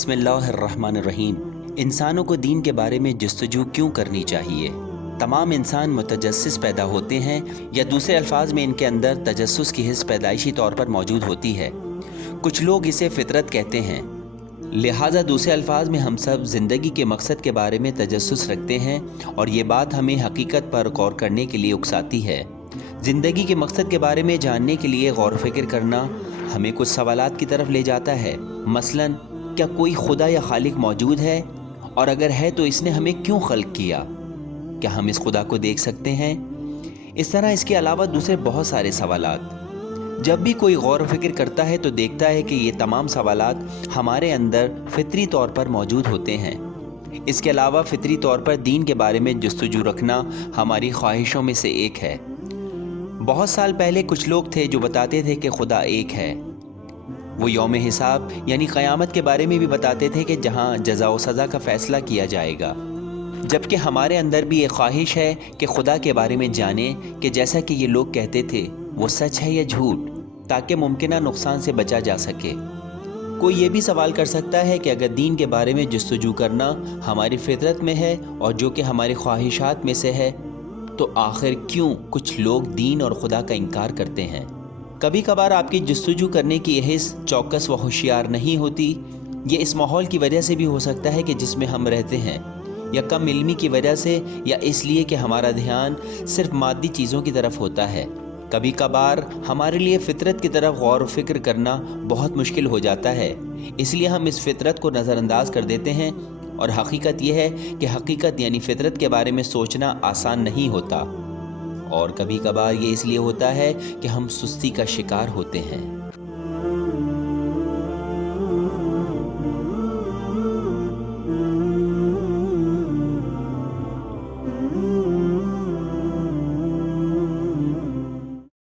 بسم اللہ الرحمن الرحیم۔ انسانوں کو دین کے بارے میں جستجو کیوں کرنی چاہیے؟ تمام انسان متجسس پیدا ہوتے ہیں، یا دوسرے الفاظ میں ان کے اندر تجسس کی حس پیدائشی طور پر موجود ہوتی ہے۔ کچھ لوگ اسے فطرت کہتے ہیں، لہٰذا دوسرے الفاظ میں ہم سب زندگی کے مقصد کے بارے میں تجسس رکھتے ہیں، اور یہ بات ہمیں حقیقت پر غور کرنے کے لیے اکساتی ہے۔ زندگی کے مقصد کے بارے میں جاننے کے لیے غور و فکر کرنا ہمیں کچھ سوالات کی طرف لے جاتا ہے، مثلاً کیا کوئی خدا یا خالق موجود ہے؟ اور اگر ہے تو اس نے ہمیں کیوں خلق کیا؟ کیا ہم اس خدا کو دیکھ سکتے ہیں؟ اس طرح اس کے علاوہ دوسرے بہت سارے سوالات۔ جب بھی کوئی غور و فکر کرتا ہے تو دیکھتا ہے کہ یہ تمام سوالات ہمارے اندر فطری طور پر موجود ہوتے ہیں۔ اس کے علاوہ فطری طور پر دین کے بارے میں جستجو رکھنا ہماری خواہشوں میں سے ایک ہے۔ بہت سال پہلے کچھ لوگ تھے جو بتاتے تھے کہ خدا ایک ہے۔ وہ یوم حساب یعنی قیامت کے بارے میں بھی بتاتے تھے کہ جہاں جزا و سزا کا فیصلہ کیا جائے گا، جبکہ ہمارے اندر بھی ایک خواہش ہے کہ خدا کے بارے میں جانیں کہ جیسا کہ یہ لوگ کہتے تھے وہ سچ ہے یا جھوٹ، تاکہ ممکنہ نقصان سے بچا جا سکے۔ کوئی یہ بھی سوال کر سکتا ہے کہ اگر دین کے بارے میں جستجو کرنا ہماری فطرت میں ہے اور جو کہ ہماری خواہشات میں سے ہے، تو آخر کیوں کچھ لوگ دین اور خدا کا انکار کرتے ہیں؟ کبھی کبھار آپ کی جستجو کرنے کی یہ حس چوکس و ہوشیار نہیں ہوتی۔ یہ اس ماحول کی وجہ سے بھی ہو سکتا ہے کہ جس میں ہم رہتے ہیں، یا کم علمی کی وجہ سے، یا اس لیے کہ ہمارا دھیان صرف مادی چیزوں کی طرف ہوتا ہے۔ کبھی کبھار ہمارے لیے فطرت کی طرف غور و فکر کرنا بہت مشکل ہو جاتا ہے، اس لیے ہم اس فطرت کو نظر انداز کر دیتے ہیں، اور حقیقت یہ ہے کہ حقیقت یعنی فطرت کے بارے میں سوچنا آسان نہیں ہوتا، اور کبھی کبھار یہ اس لیے ہوتا ہے کہ ہم سستی کا شکار ہوتے ہیں۔